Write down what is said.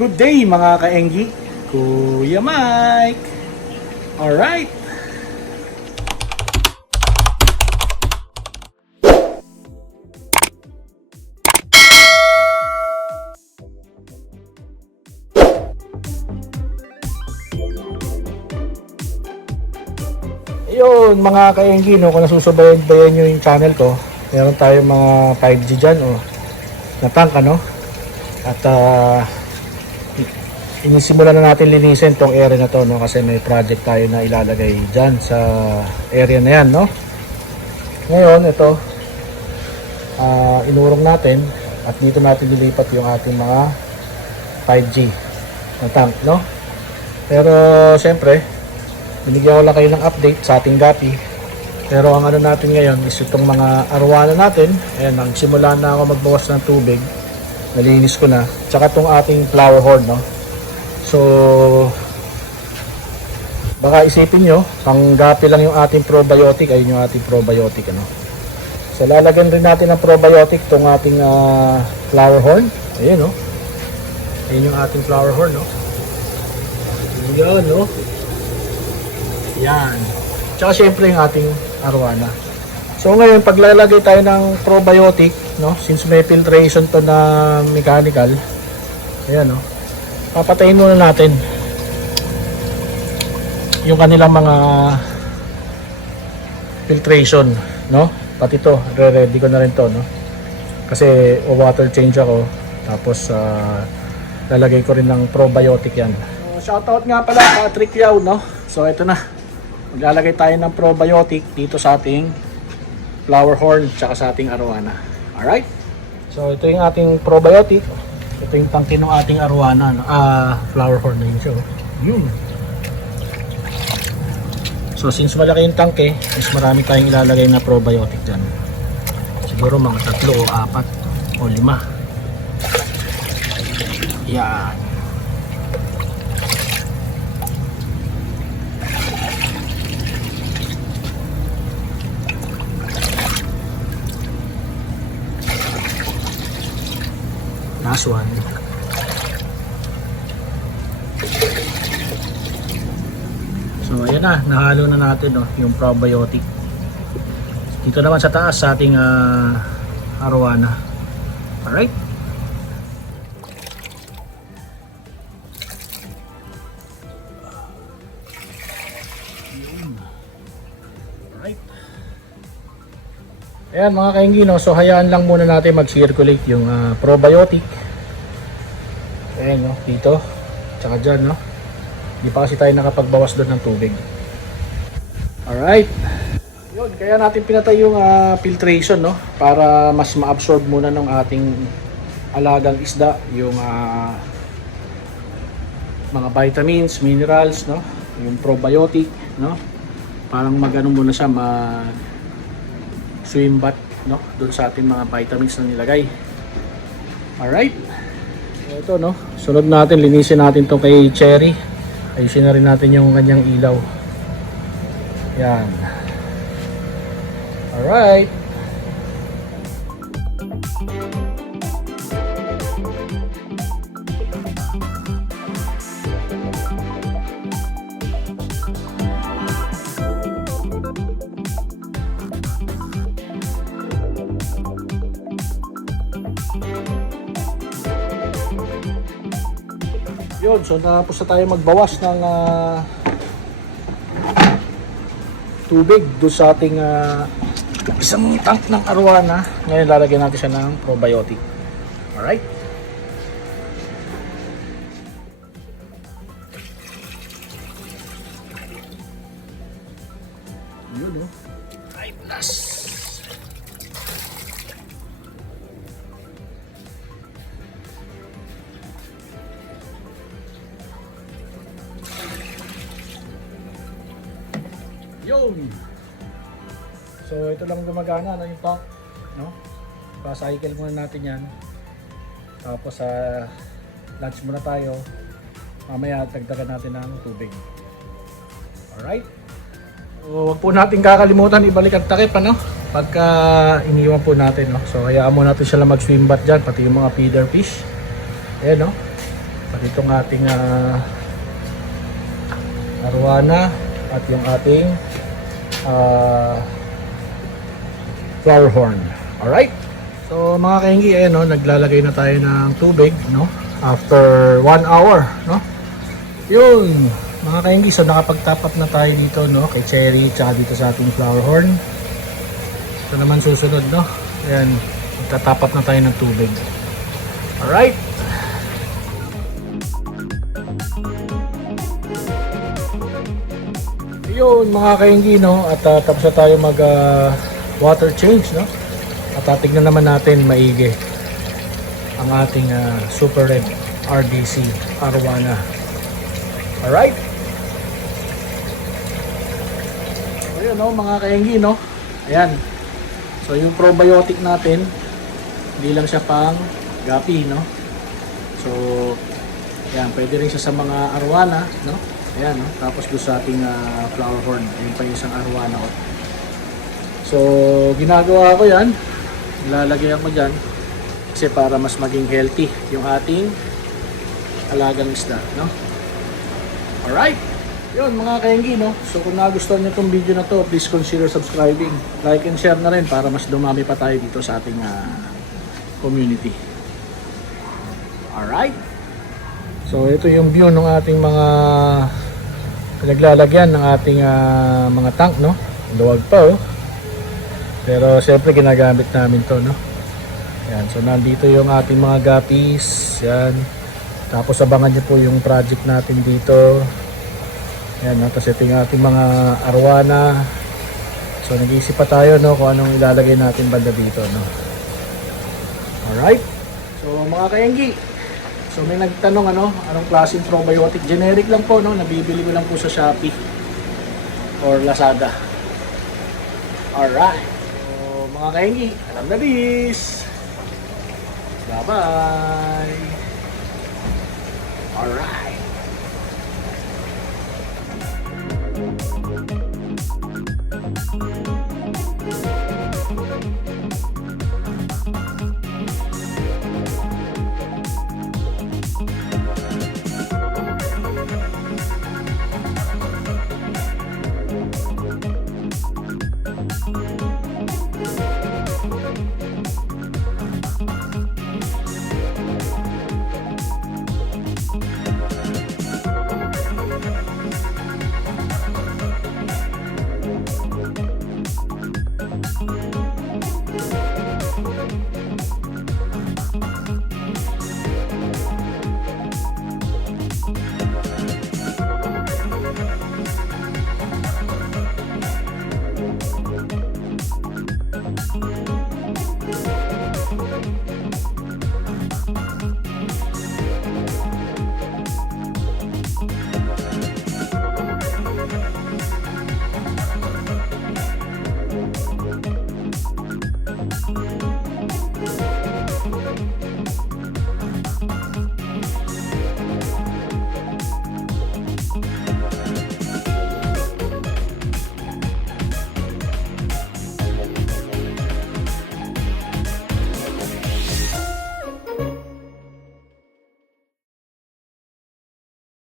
Good day mga ka-Enggi, Kuya Mike. Alright. Ayun mga ka-Enggi, no, kung nasusubayan nyo yung channel ko, meron tayong mga 5G dyan, na tank, ano? At inisimulan na natin linisin tong area na to, no, kasi may project tayo na ilalagay dyan sa area na yan, no. Ngayon ito, inurong natin at dito natin lilipat yung ating mga 5G na tank, no. Pero siyempre binigyan ko lang kayo ng update sa ating gapi. Pero ang ano natin ngayon is itong mga arwana natin. Ayan, nagsimula na ako magbawas ng tubig, nalinis ko na, tsaka itong ating flower horn, no. So baka isipin nyo, pang gapi lang yung ating probiotic. Ayun yung ating probiotic, ano. So lalagyan rin natin ng probiotic itong ating flower horn. Ayun, no. Ayun yung ating flower horn, no. Ayun, no. Yan. Tsaka syempre yung ating arwana. So ngayon paglalagay tayo ng probiotic, no, since may filtration to na mechanical, ayan, no, papatayin muna natin yung kanilang mga filtration, no. Pati to, ready ko na rin to, no, kasi water change ako, tapos lalagay ko rin ng probiotic yan. So, shoutout nga pala Patrick Yao, no. So ito na, maglalagay tayo ng probiotic dito sa ating flower horn tsaka sa ating arwana. Alright? So ito yung ating probiotic. Ito yung tangke ng ating arwana, no? Flower horn na yun siya. Yun. So since malaki yung tangke, mas marami tayong ilalagay na probiotic dyan. Siguro mga 3 o 4 o 5. Yan. Last one. So ayan na, nahalo na natin, no, yung probiotic. Dito naman sa taas sa ating arwana. Alright. Alright. Ayan mga kainggi, no, so hayaan lang muna natin mag-circulate yung probiotic. Ayan, no, dito tsaka dyan, no. Hindi pa kasi tayo nakapagbawas doon ng tubig. Alright. Yun, kaya natin pinatay yung filtration, no, para mas ma-absorb muna ng ating alagang isda yung mga vitamins, minerals, no, yung probiotic, no, parang magano muna siya, swim bath, no, doon sa ating mga vitamins na nilagay. Alright. Ito, no, sunod natin, linisin natin to kay Cherry. Ayusin na rin natin yung kanyang ilaw. Yan. Alright. Yun, so tapos na tayo magbawas ng tubig doon sa ating isang tank ng arwana. Ngayon lalagyan natin siya ng probiotic. Alright? Yun, no? 5 plus. Yun. So ito lang gumagana, no, yung pump, no. Pa-cycle muna natin yan. Tapos lunch muna tayo. Mamaya dagdagan natin ng tubig. Alright. So, wag po natin kakalimutan ibalik ang takip, ano, pagka iniwan po natin, no. So hayaan mo natin sila mag-swim bath dyan, pati yung mga feeder fish. Ayan, no. At itong ating arwana at yung ating flower horn. Alright? So mga kaingi, ayan, no, naglalagay na tayo ng tubig, no? After 1 hour, no? Yun, mga kaingi, so nakapag-top up na tayo dito, no? Kay Cherry, tsaka dito sa ating flower horn. Ito naman susunod, no? Ayan, magta-top up na tayo ng tubig. Alright? Yun mga kaingi, no? At tapos na tayo mag water change, no? At tignan naman natin maigi ang ating Super Red RDC Arwana. Alright? So yun, no? Mga kaingi, no? Ayan. So yung probiotic natin, hindi lang siya pang gapi, no? So ayan, pwede rin siya sa mga arwana, no? Ayan, no? Tapos doon sa ating flower horn, ayun pa yung isang arwana ko. So ginagawa ko yan, nilalagyan ko dyan kasi para mas maging healthy yung ating alagang isda, no? Alright, yun mga kaingi, no? So kung nagustuhan nyo itong video na to, please consider subscribing, like and share na rin para mas dumami pa tayo dito sa ating community. Alright, so ito yung view ng ating mga pinaglalagyan ng ating mga tank, no? Luwag pa, oh. Pero siyempre ginagamit namin to, no? Yan, so nandito yung ating mga guppies. Yan. Tapos abangan nyo po yung project natin dito. Yan, no? Tapos ito yung ating mga arwana. So nag-iisip pa tayo, no, kung anong ilalagay natin banda dito, no? Alright. So mga kainggi, so may nagtanong, ano, anong klaseng probiotic? Generic lang po, no? Nabibili ko lang po sa Shopee or Lazada. Alright. So mga kainggi, alam na this. Bye-bye. Alright.